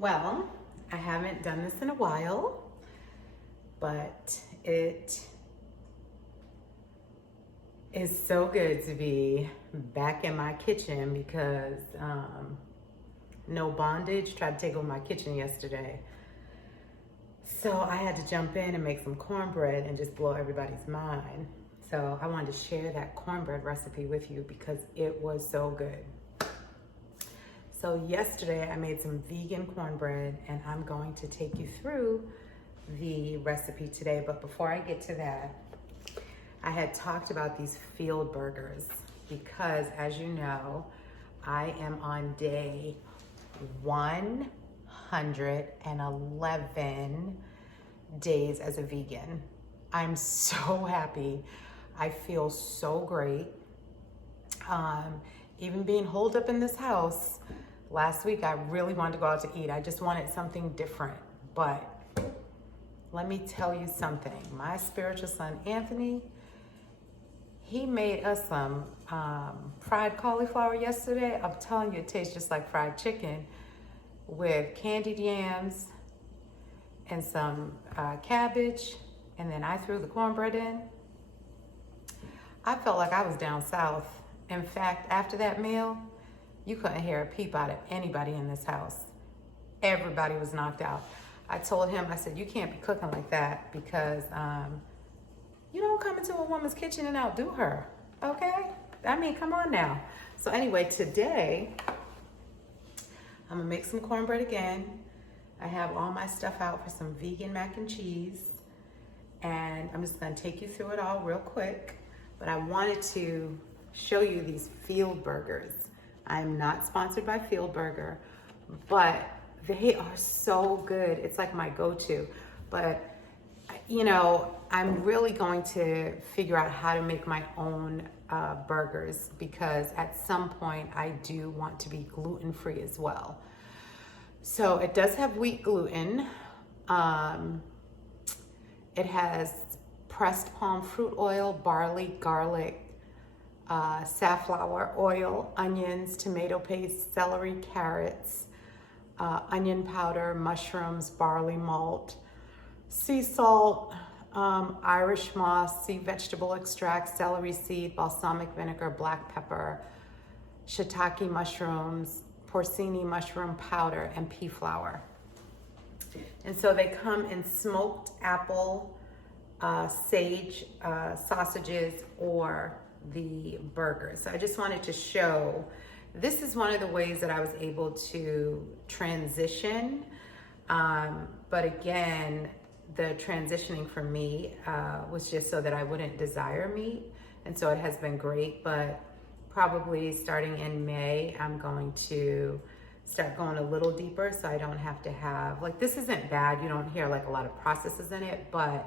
Well, I haven't done this in a while, but it is so good to be back in my kitchen because no bondage tried to take over my kitchen yesterday. So I had to jump in and make some cornbread and just blow everybody's mind. So I wanted to share that cornbread recipe with you because it was so good. So yesterday I made some vegan cornbread and I'm going to take you through the recipe today. But before I get to that, I had talked about these field burgers because, as you know, I am on day 111 days as a vegan. I'm so happy. I feel so great. Even being holed up in this house, last week I really wanted to go out to eat. I just wanted something different. But let me tell you something. My spiritual son, Anthony, he made us some fried cauliflower yesterday. I'm telling you, it tastes just like fried chicken with candied yams and some cabbage. And then I threw the cornbread in. I felt like I was down south. In fact, after that meal, you couldn't hear a peep out of anybody in this house. Everybody was knocked out. I told him, I said, you can't be cooking like that because you don't come into a woman's kitchen and outdo her, okay? I mean, come on now. So anyway, today, I'm gonna make some cornbread again. I have all my stuff out for some vegan mac and cheese. And I'm just gonna take you through it all real quick. But I wanted to show you these field burgers. I'm not sponsored by Field Burger, but they are so good. It's like my go-to. But, you know, I'm really going to figure out how to make my own burgers because at some point I do want to be gluten-free as well. So it does have wheat gluten. It has pressed palm fruit oil, barley, garlic, safflower oil, onions, tomato paste, celery, carrots, onion powder, mushrooms, barley malt, sea salt, Irish moss, sea vegetable extract, celery seed, balsamic vinegar, black pepper, shiitake mushrooms, porcini mushroom powder, and pea flour. And so they come in smoked apple, sage sausages, or the burgers. So I just wanted to show, this is one of the ways that I was able to transition. But again, the transitioning for me was just so that I wouldn't desire meat. And so it has been great, but probably starting in May, I'm going to start going a little deeper so I don't have to have, like, this isn't bad. You don't hear like a lot of processes in it, but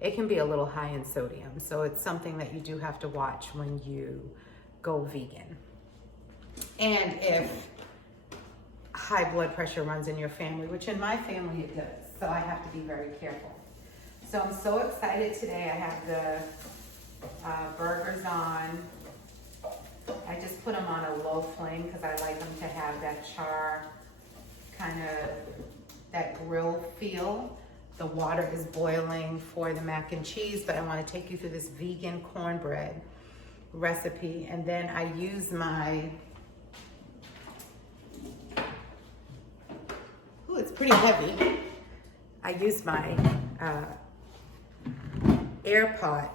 it can be a little high in sodium. So it's something that you do have to watch when you go vegan. And if high blood pressure runs in your family, which in my family it does, so I have to be very careful. So I'm so excited today. I have the burgers on. I just put them on a low flame because I like them to have that char, kind of that grill feel. The water is boiling for the mac and cheese, but I want to take you through this vegan cornbread recipe. And then I use my, ooh, it's pretty heavy. I use my air pot.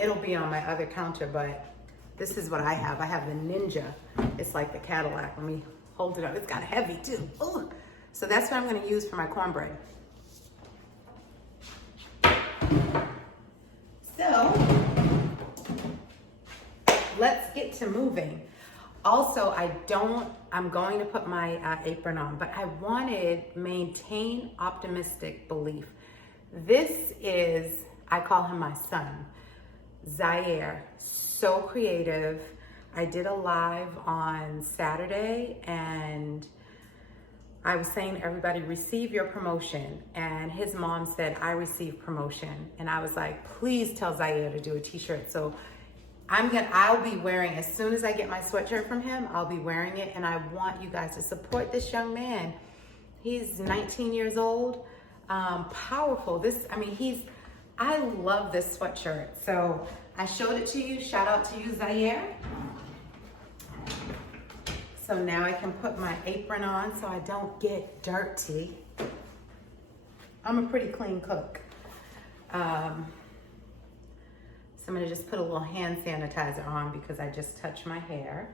It'll be on my other counter, but this is what I have. I have the Ninja. It's like the Cadillac. Let me hold it up. It's got heavy too. Ooh. So that's what I'm going to use for my cornbread. So let's get to moving. Also, I'm going to put my apron on, but I wanted maintain optimistic belief. This is, I call him my son, Zaire. So creative. I did a live on Saturday and I was saying to everybody, receive your promotion. And his mom said, I received promotion. And I was like, please tell Zaire to do a t-shirt. So I'll be wearing, as soon as I get my sweatshirt from him, I'll be wearing it. And I want you guys to support this young man. He's 19 years old. Powerful. I love this sweatshirt. So I showed it to you. Shout out to you, Zaire. So now I can put my apron on so I don't get dirty. I'm a pretty clean cook. So I'm gonna just put a little hand sanitizer on because I just touched my hair.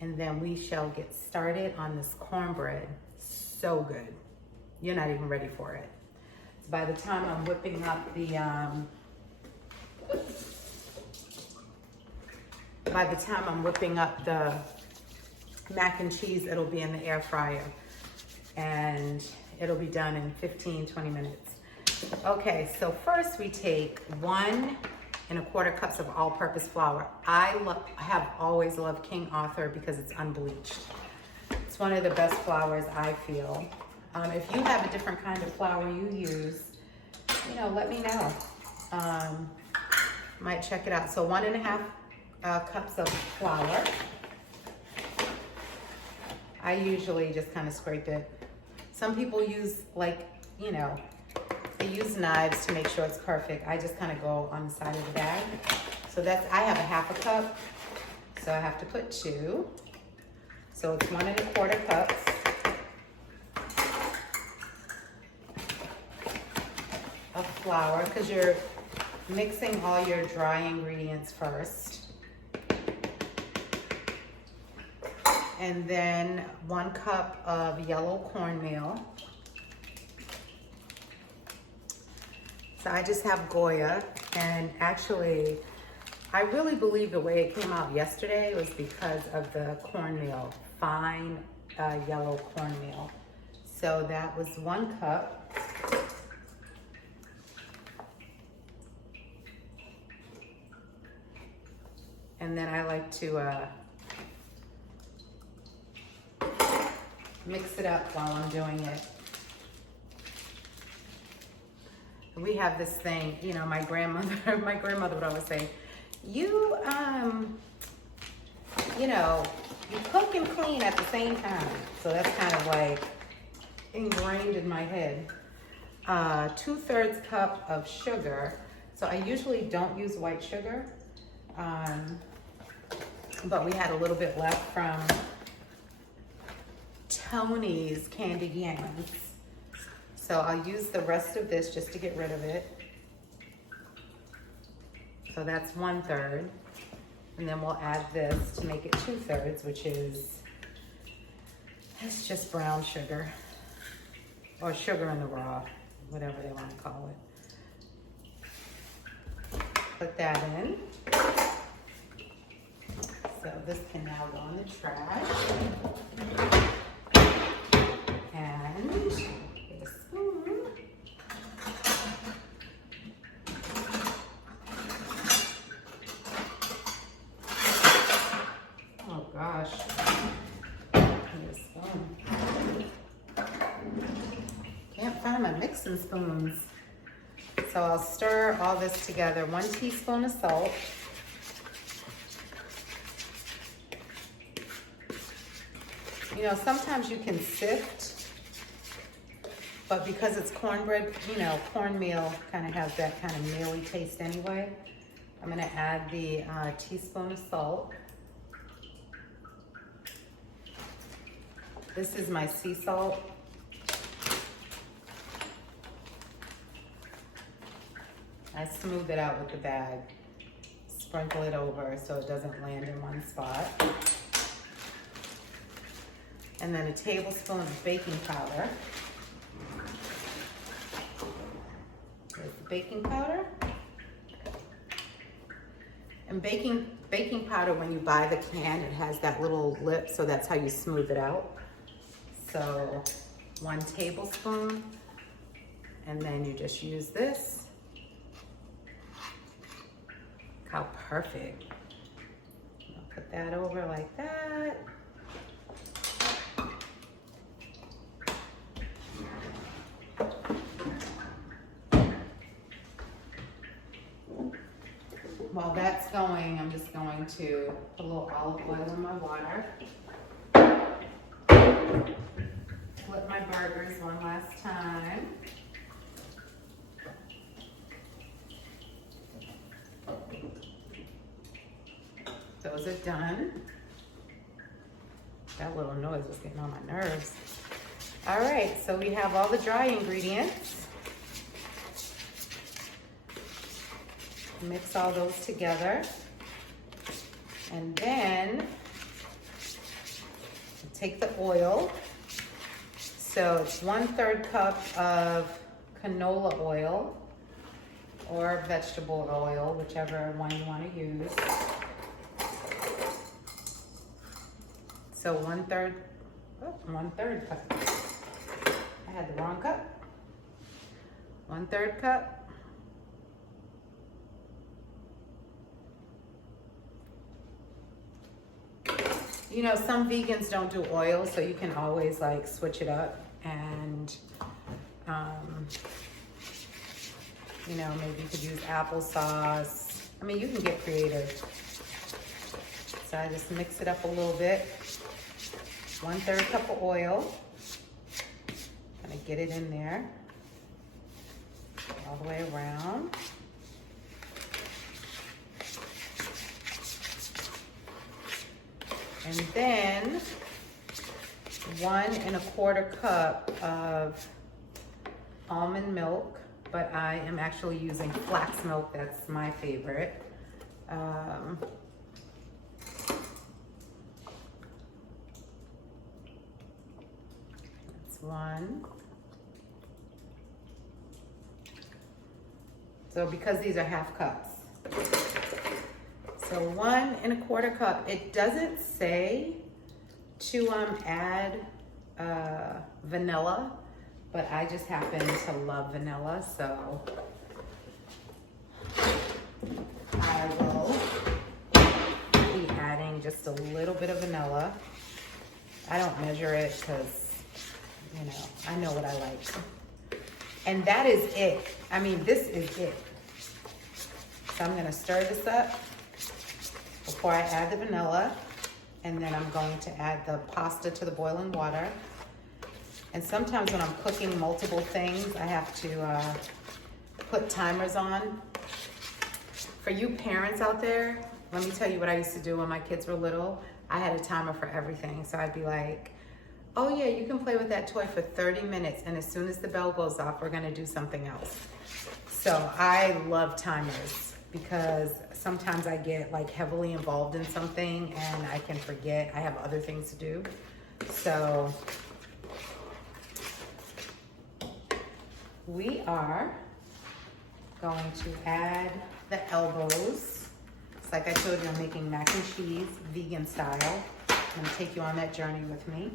And then we shall get started on this cornbread. So good. You're not even ready for it. So by the time I'm whipping up the mac and cheese, it'll be in the air fryer. And it'll be done in 15-20 minutes. Okay, so first we take 1 1/4 cups of all-purpose flour. I have always loved King Arthur because it's unbleached. It's one of the best flours, I feel. If you have a different kind of flour you use, let me know. Might check it out. So 1 1/2 cups of flour. I usually just kind of scrape it. Some people use they use knives to make sure it's perfect. I just kind of go on the side of the bag. So I have a 1/2 cup. So I have to put 2. So it's 1 1/4 cups. Of flour, because you're mixing all your dry ingredients first. And then 1 cup of yellow cornmeal. So I just have Goya, and actually, I really believe the way it came out yesterday was because of the cornmeal, fine yellow cornmeal. So that was 1 cup. And then I like to mix it up while I'm doing it. We have this thing, my grandmother would always say, you cook and clean at the same time. So that's kind of like ingrained in my head. 2/3 cup of sugar. So I usually don't use white sugar, but we had a little bit left from Tony's candied yams. So I'll use the rest of this just to get rid of it. So that's 1/3. And then we'll add this to make it 2/3, which is, it's just brown sugar. Or sugar in the raw, whatever they want to call it. Put that in. So this can now go in the trash. And get a spoon. Oh gosh. Need a spoon. Can't find my mixing spoons. So I'll stir all this together. 1 teaspoon of salt. Sometimes you can sift, but because it's cornbread, cornmeal kind of has that kind of mealy taste anyway. I'm gonna add the teaspoon of salt. This is my sea salt. I smooth it out with the bag. Sprinkle it over so it doesn't land in one spot. And then a tablespoon of baking powder. There's the baking powder. And baking powder, when you buy the can, it has that little lip, so that's how you smooth it out. So 1 tablespoon, and then you just use this. Look how perfect. I'll put that over like that. While that's going, I'm just going to put a little olive oil in my water. flip my burgers one last time. Those are done. That little noise was getting on my nerves. All right, so we have all the dry ingredients. Mix all those together. And then take the oil. So it's 1/3 cup of canola oil or vegetable oil, whichever one you want to use. So 1/3 cup. I had the wrong cup. 1/3 cup. You know, some vegans don't do oil, so you can always like switch it up and, you know, maybe you could use applesauce. I mean, you can get creative. So I just mix it up a little bit. 1/3 cup of oil. Gonna get it in there all the way around. And then 1 1/4 cup of almond milk, but I am actually using flax milk. That's my favorite. That's 1. So because these are half cups. So 1 1/4 cup. It doesn't say to add vanilla, but I just happen to love vanilla, so I will be adding just a little bit of vanilla. I don't measure it because, you know, I know what I like. And that is it. I mean, this is it. So I'm gonna stir this up before I add the vanilla, and then I'm going to add the pasta to the boiling water. And sometimes when I'm cooking multiple things, I have to put timers on. For you parents out there, let me tell you what I used to do when my kids were little. I had a timer for everything. So I'd be like, oh yeah, you can play with that toy for 30 minutes, and as soon as the bell goes off, we're gonna do something else. So I love timers because sometimes I get like heavily involved in something and I can forget I have other things to do. So we are going to add the elbows. It's like I told you, I'm making mac and cheese vegan style. I'm gonna take you on that journey with me.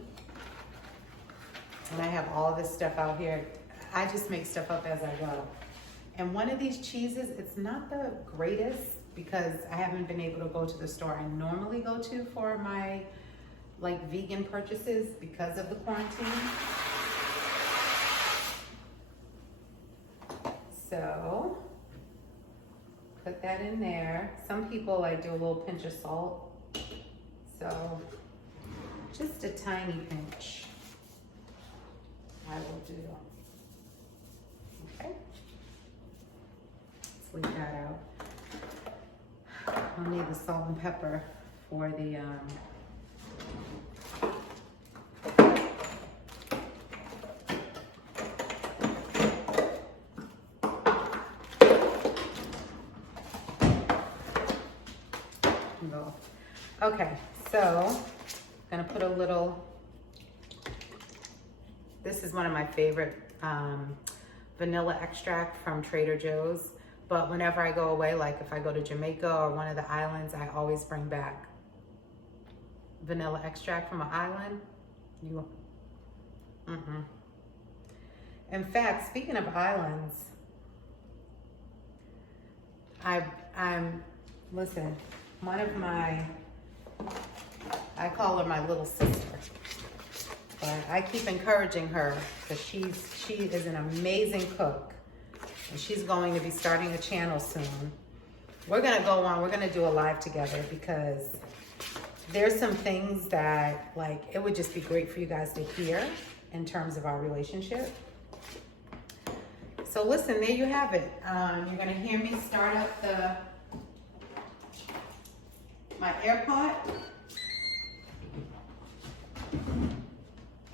And I have all this stuff out here. I just make stuff up as I go. And one of these cheeses, it's not the greatest because I haven't been able to go to the store I normally go to for my like vegan purchases because of the quarantine. So put that in there. Some people like do a little pinch of salt. So just a tiny pinch I will do. Okay. Let's leave that out. I'll need the salt and pepper for the okay, so I'm gonna put a little, this is one of my favorite vanilla extract from Trader Joe's. But whenever I go away, like if I go to Jamaica or one of the islands, I always bring back vanilla extract from an island. In fact, speaking of islands, listen, one of my, I call her my little sister, but I keep encouraging her because she is an amazing cook. And she's going to be starting a channel soon. We're gonna go on, we're gonna do a live together because there's some things that like, it would just be great for you guys to hear in terms of our relationship. So listen, there you have it. You're gonna hear me start up my air pot.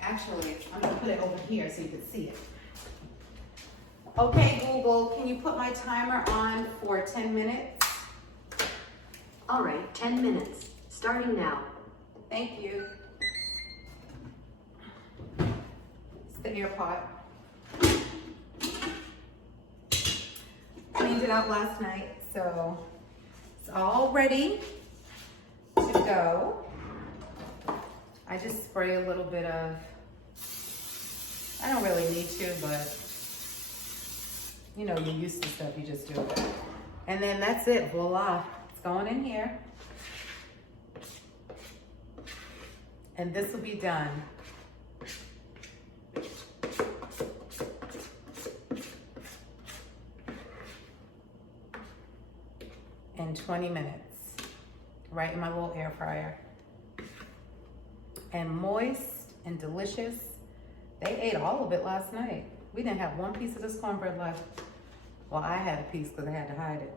Actually, I'm gonna put it over here so you can see it. Okay, Google, can you put my timer on for 10 minutes? All right, 10 minutes, starting now. Thank you. It's the air pot. Cleaned it out last night, so it's all ready to go. I just spray a little bit of, I don't really need to, but you know, you're used to stuff, you just do it. And then that's it, voila. It's going in here. And this will be done. In 20 minutes, right in my little air fryer. And moist and delicious. They ate all of it last night. We didn't have one piece of this cornbread left. Well, I had a piece because I had to hide it.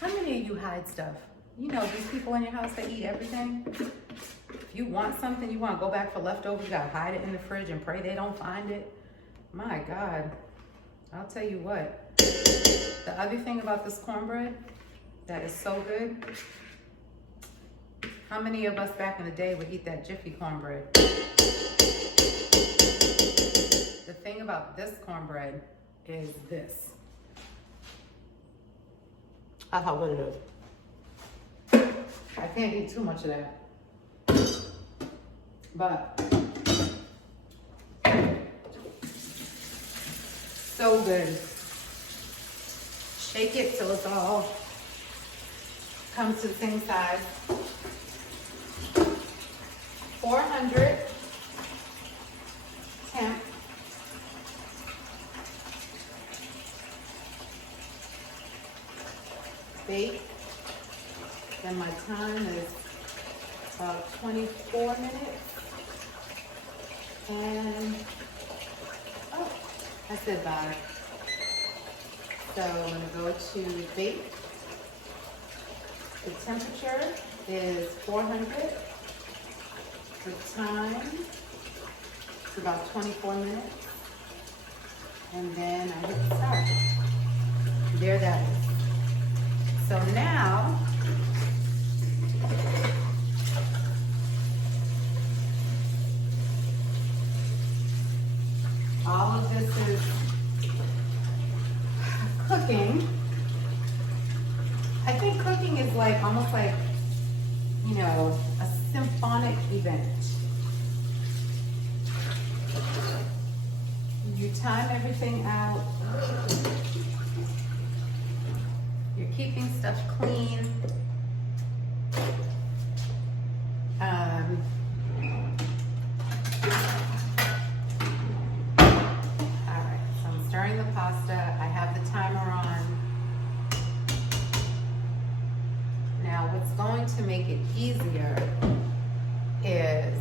How many of you hide stuff? You know, these people in your house that eat everything. If you want something, you want to go back for leftovers, you got to hide it in the fridge and pray they don't find it. My God. I'll tell you what. The other thing about this cornbread that is so good. How many of us back in the day would eat that Jiffy cornbread? The thing about this cornbread is this. That's how good it is. I can't eat too much of that. But so good. Shake it till it's all comes to the same size. 400 temp. Bake. Then my time is about 24 minutes. And, oh, I said bye. So I'm gonna go to bake. The temperature is 400. The time is about 24 minutes. And then I hit start. There that is. So now, all of this is cooking. I think cooking is like almost like, you know, a symphonic event. You time everything out. You're keeping stuff clean. Alright, so I'm stirring the pasta. I have the timer on. Now what's going to make it easier is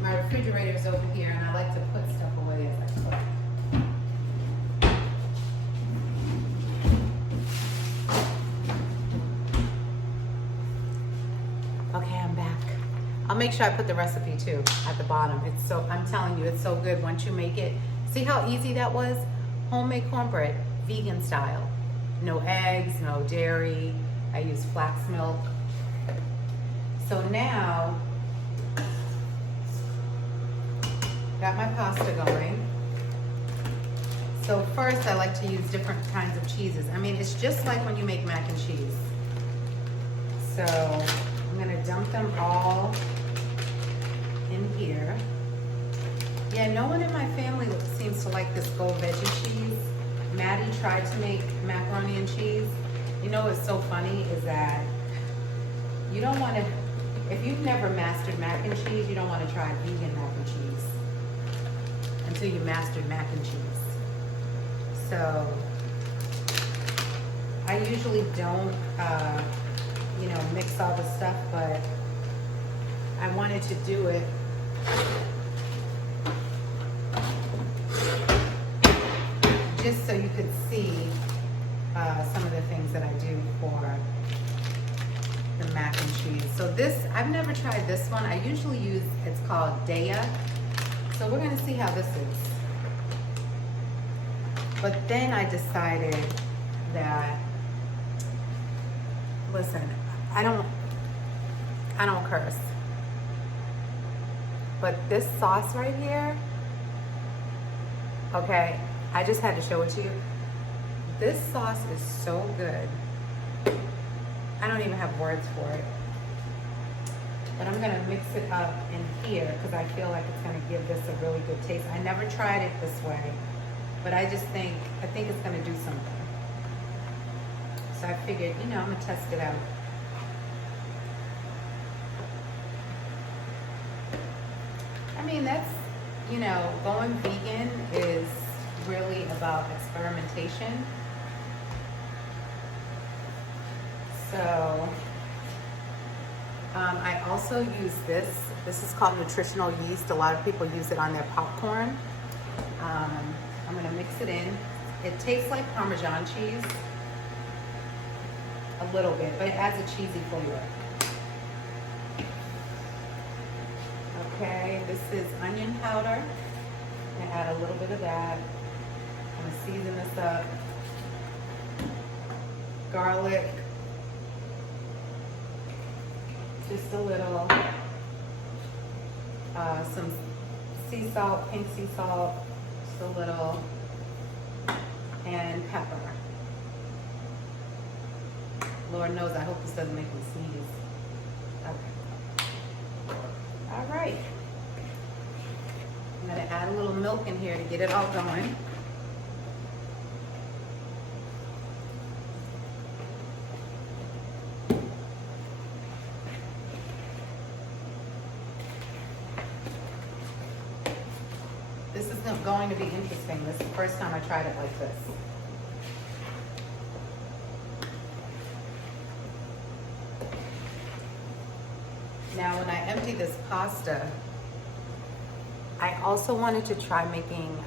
my refrigerator's over here and I like to put stuff away as I cook. Okay, I'm back. I'll make sure I put the recipe too at the bottom. It's so, I'm telling you, it's so good once you make it. See how easy that was? Homemade cornbread, vegan style. No eggs, no dairy. I use flax milk. So now, got my pasta going. So first I like to use different kinds of cheeses. I mean, it's just like when you make mac and cheese. So I'm gonna dump them all in here. Yeah, no one in my family seems to like this Go Veggie cheese. Maddie tried to make macaroni and cheese. You know what's so funny is that you don't want to, if you've never mastered mac and cheese, you don't want to try vegan mac and cheese until you mastered mac and cheese. So I usually don't you know, mix all the stuff, but I wanted to do it just so you could see some of the things that I do for the mac and cheese. So this, I've never tried this one. I usually use, it's called Daya. So we're gonna see how this is. But then I decided that, listen, I don't curse. But this sauce right here, okay, I just had to show it to you. This sauce is so good. I don't even have words for it. But I'm gonna mix it up in here because I feel like it's gonna give this a really good taste. I never tried it this way, but I think it's gonna do something. So I figured, you know, I'm gonna test it out. I mean, that's, you know, going vegan is really about experimentation. So, I also use this. This is called nutritional yeast. A lot of people use it on their popcorn. I'm gonna mix it in. It tastes like Parmesan cheese, a little bit, but it adds a cheesy flavor. Okay, this is onion powder. I add a little bit of that. I'm gonna season this up. Garlic, just a little. Some sea salt, pink sea salt, just a little, and pepper. Lord knows, I hope this doesn't make me sneeze. Okay. All right. I'm gonna add a little milk in here to get it all going. This is going to be interesting. This is the first time I tried it like this. Now, when I empty this pasta, I also wanted to try making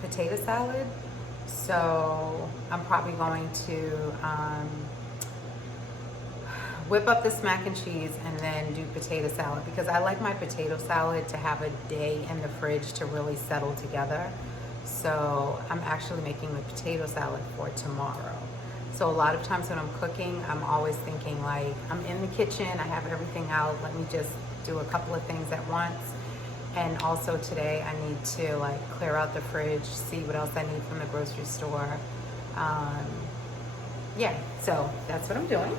potato salad. So I'm probably going to whip up this mac and cheese and then do potato salad, because I like my potato salad to have a day in the fridge to really settle together. So I'm actually making the potato salad for tomorrow. So a lot of times when I'm cooking, I'm always thinking like, I'm in the kitchen, I have everything out, let me just do a couple of things at once. And also today I need to like clear out the fridge, see what else I need from the grocery store. Yeah, so that's what I'm doing.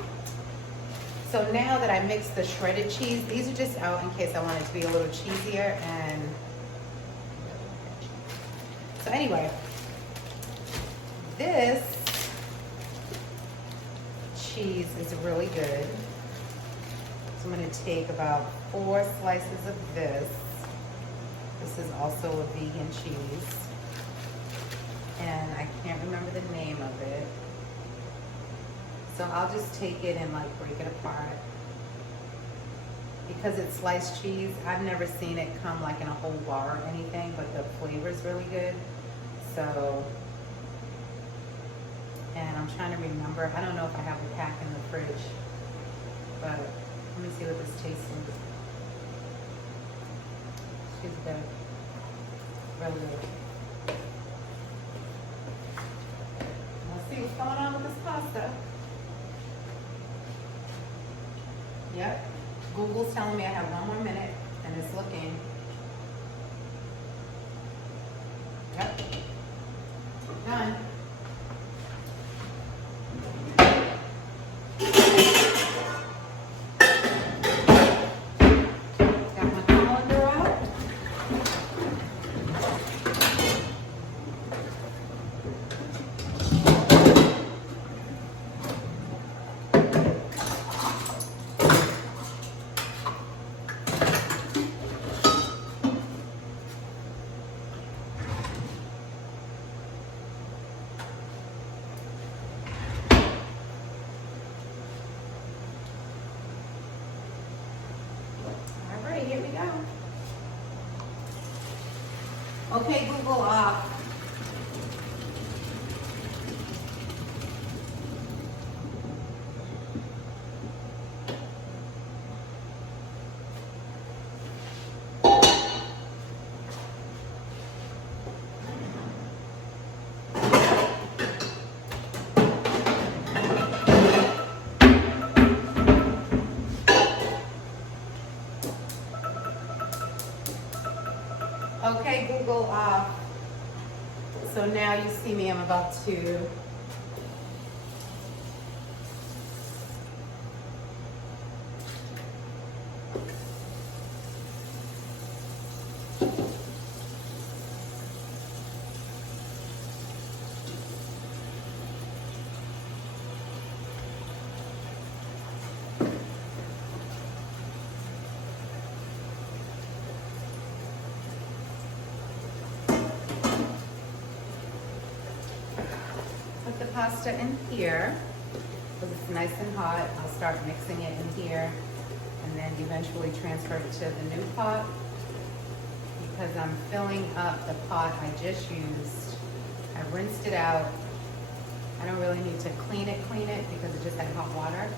So now that I mixed the shredded cheese, these are just out in case I want it to be a little cheesier. And so anyway, this cheese is really good. So I'm gonna take about 4 slices of this. This is also a vegan cheese. And I can't remember the name of it. So I'll just take it and like break it apart. Because it's sliced cheese, I've never seen it come like in a whole bar or anything, but the flavor is really good. So, and I'm trying to remember, I don't know if I have the pack in the fridge, but let me see what this tastes like. She's good. Really good. Let's see what's going on with this pasta. Yep, Google's telling me I have 1 more minute, and it's looking. Yep, done. Got my colander out. Okay, Google off. Okay, Google off. So now you see me, I'm about to put the pasta in here because it's nice and hot. I'll start mixing it in here and then eventually transfer it to the new pot because I'm filling up the pot I just used. I rinsed it out. I don't really need to clean it because it just had hot water,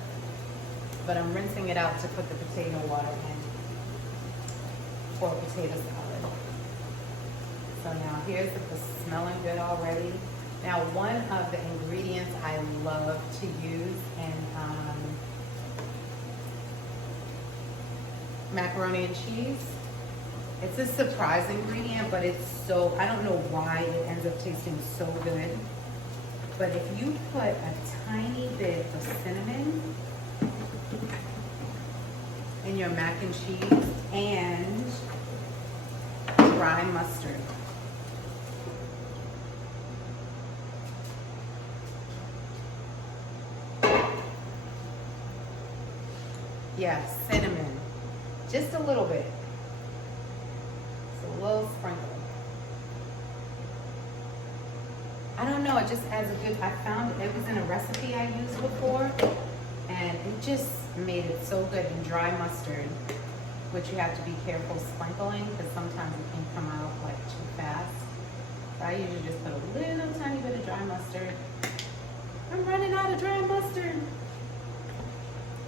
but I'm rinsing it out to put the potato water in for potato salad. So now here's the smelling good already. Now one of the ingredients I love to use in macaroni and cheese, it's a surprise ingredient, but it's so, I don't know why it ends up tasting so good. But if you put a tiny bit of cinnamon in your mac and cheese and dry mustard. Yeah, cinnamon. Just a little bit. It's a little sprinkle. I don't know, it just adds a good, I found it was in a recipe I used before, and it just made it so good. And dry mustard, which you have to be careful sprinkling because sometimes it can come out like too fast. But I usually just put a little tiny bit of dry mustard. I'm running out of dry mustard.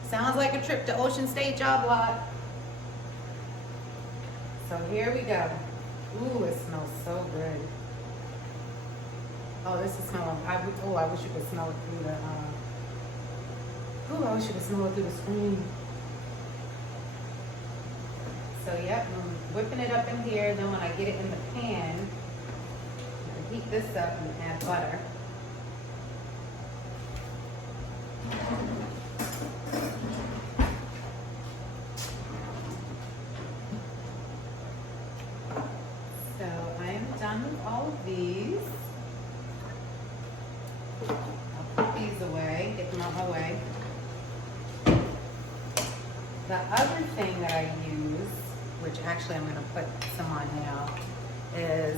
Sounds like a trip to Ocean State job lot. So here we go. Ooh, it smells so good. Oh, this is smelling. I wish you could smell it through the. I wish you could smell it through the screen. So yep, I'm whipping it up in here. Then when I get it in the pan, I heat this up and add butter. So I am done with all of these. I'll put these away, get them out of my way. The other thing that I use, which actually I'm going to put some on now, is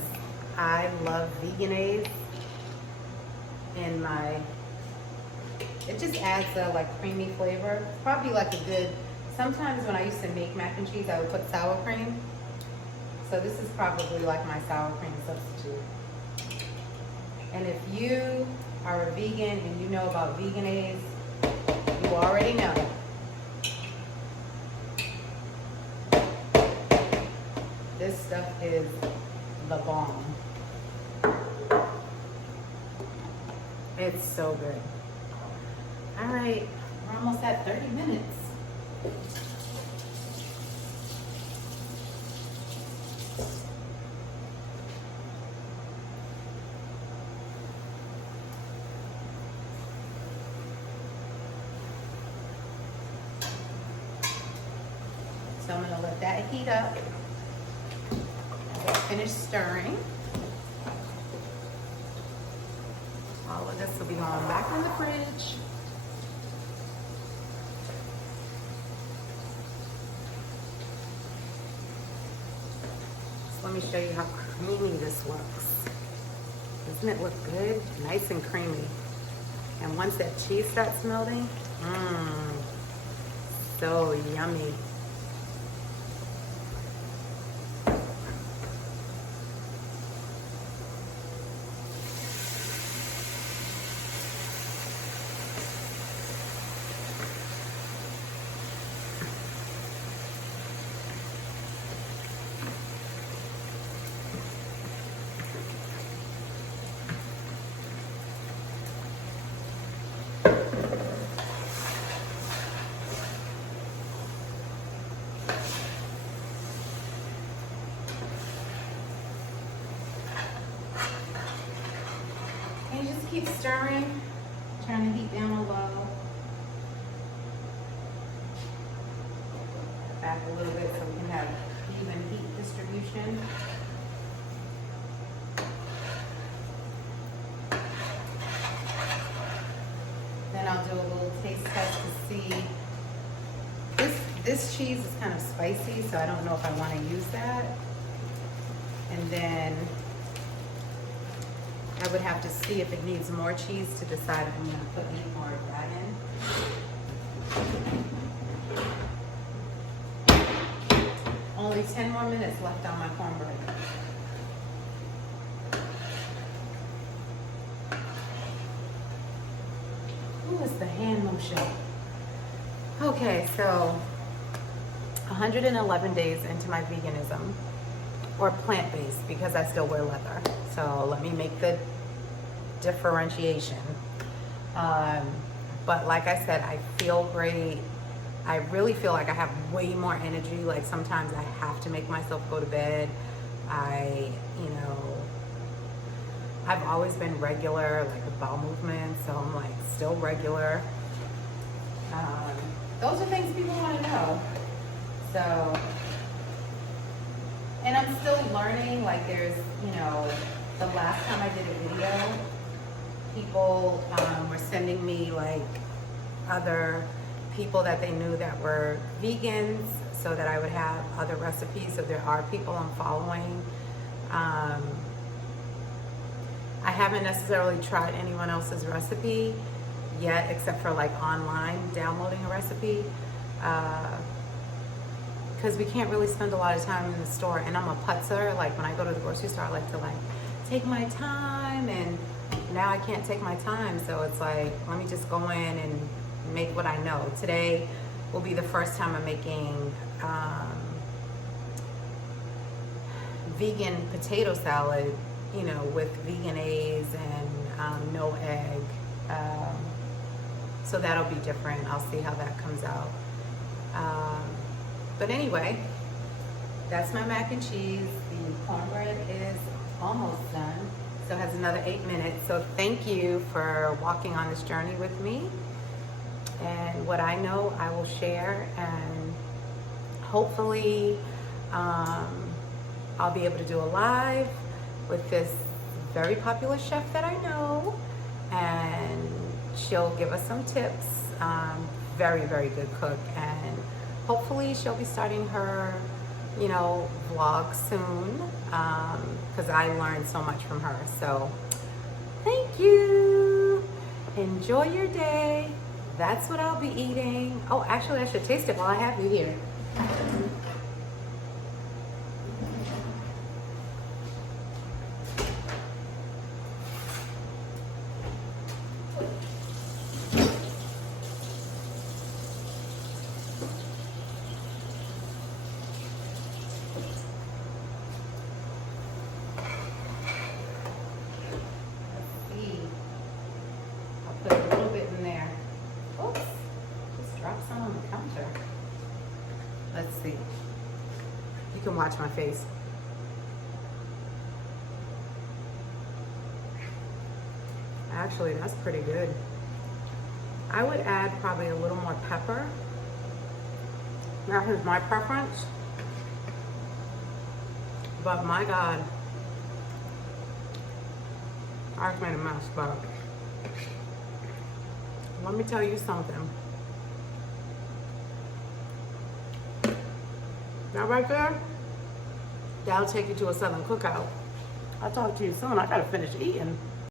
I love veganese in my, it just adds a like creamy flavor. Probably like a good, sometimes when I used to make mac and cheese, I would put sour cream. So this is probably like my sour cream substitute. And if you are a vegan and you know about veganese, you already know. This stuff is the bomb. It's so good. All right, we're almost at 30 minutes. So I'm gonna let that heat up. Finish stirring. All of this will be going back in the fridge. So let me show you how creamy this looks. Doesn't it look good? Nice and creamy. And once that cheese starts melting, so yummy. keep stirring, turn the heat down to low. Back a little bit so we can have even heat distribution. Then I'll do a little taste test to see. This cheese is kind of spicy, so I don't know if I want to use that. And then I would have to see if it needs more cheese to decide if I'm going to put any more of that in. Only 10 more minutes left on my cornbread. Who is the hand motion? Okay, so 111 days into my veganism, or plant-based, because I still wear leather. So let me make the differentiation. But like I said, I feel great. I really feel like I have way more energy. Like sometimes I have to make myself go to bed. I've always been regular, like with bowel movements, so I'm like still regular. Those are things people want to know. So, and I'm still learning. Like there's, the last time I did a video, people were sending me like other people that they knew that were vegans so that I would have other recipes. So there are people I'm following. I haven't necessarily tried anyone else's recipe yet, except for like online downloading a recipe, because we can't really spend a lot of time in the store, and I'm a putzer. Like when I go to the grocery store, I like to like take my time, and now I can't take my time, so it's like, let me just go in and make what I know. Today will be the first time I'm making vegan potato salad, with vegan A's and no egg. So that'll be different. I'll see how that comes out. But anyway, that's my mac and cheese. The cornbread is almost done. So it has another 8 minutes. So thank you for walking on this journey with me. And what I know, I will share. And hopefully, I'll be able to do a live with this very popular chef that I know, and she'll give us some tips. Very, very good cook, and hopefully she'll be starting her, vlog soon, because I learned so much from her. So thank you. Enjoy your day. That's what I'll be eating. Oh, actually, I should taste it while I have you here. Let's see. You can watch my face. Actually, that's pretty good. I would add probably a little more pepper. Now, here's my preference. But my God, I've made a mess, but let me tell you something. That right there, that'll take you to a Southern cookout. I'll talk to you soon. I gotta finish eating.